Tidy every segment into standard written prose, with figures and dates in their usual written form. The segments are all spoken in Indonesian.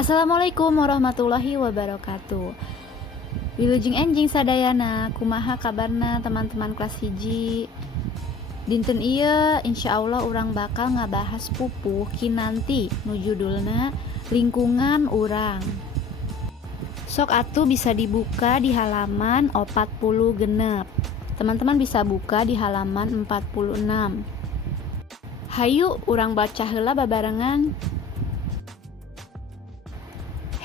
Assalamualaikum warahmatullahi wabarakatuh. Wilujeng enjing sadayana, kumaha kabarna teman-teman kelas hiji. Dinten ieu insyaallah urang bakal ngabahas pupuh kinanti nu judulna lingkungan urang. Sok atuh bisa dibuka di halaman 40 genep. Teman-teman bisa buka di halaman 46. Hayu urang baca heula babarengan.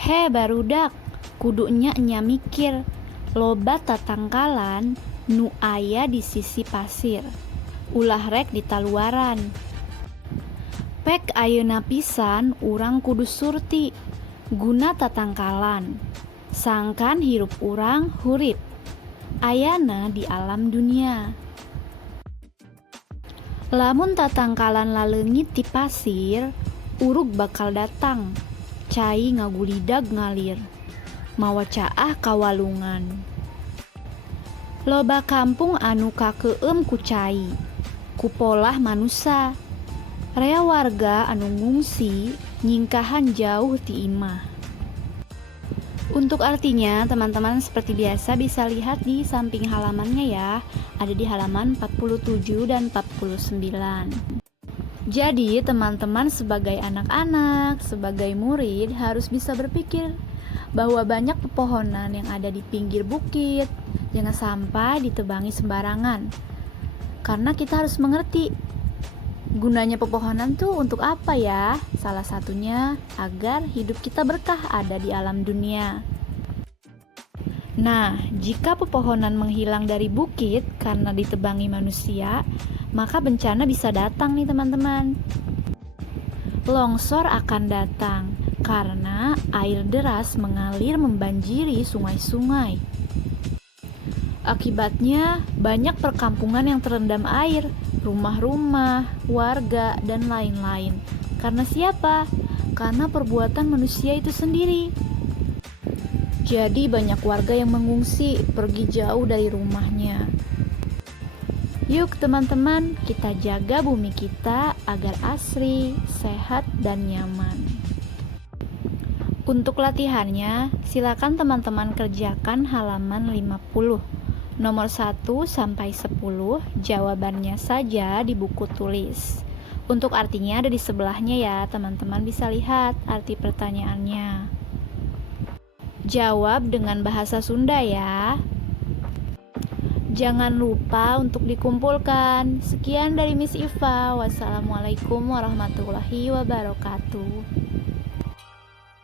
He barudak, kudunya nya mikir, loba tatangkalan nu aya di sisi pasir, ulah rek di taluaran. Pek ayeuna pisan urang kudu surti, guna tatangkalan, sangkan hirup urang hurip, ayana di alam dunia. Lamun tatangkalan laleungit ti pasir, urug bakal datang, cai ngagulidag ngalir, mawa caah kawalungan. Loba kampung anu kakeueum ku cai, ku polah manusa, rea warga anu ngungsi nyingkahan jauh ti imah. Untuk artinya teman-teman seperti biasa bisa lihat di samping halamannya ya, ada di halaman 47 dan 49. Jadi teman-teman sebagai anak-anak, sebagai murid harus bisa berpikir bahwa banyak pepohonan yang ada di pinggir bukit jangan sampai ditebangi sembarangan. Karena kita harus mengerti gunanya pepohonan tuh untuk apa ya? Salah satunya agar hidup kita berkah ada di alam dunia. Nah, jika pepohonan menghilang dari bukit karena ditebangi manusia, maka bencana bisa datang nih teman-teman. Longsor akan datang karena air deras mengalir membanjiri sungai-sungai. Akibatnya banyak perkampungan yang terendam air, rumah-rumah, warga, dan lain-lain. Karena siapa? Karena perbuatan manusia itu sendiri. Jadi banyak warga yang mengungsi, pergi jauh dari rumahnya. Yuk teman-teman, kita jaga bumi kita agar asri, sehat, dan nyaman. Untuk latihannya, silakan teman-teman kerjakan halaman 50. Nomor 1 sampai 10, jawabannya saja di buku tulis. Untuk artinya ada di sebelahnya ya, teman-teman bisa lihat arti pertanyaannya. Jawab dengan bahasa Sunda ya. Jangan lupa untuk dikumpulkan. Sekian dari Miss Iva. Wassalamualaikum warahmatullahi wabarakatuh.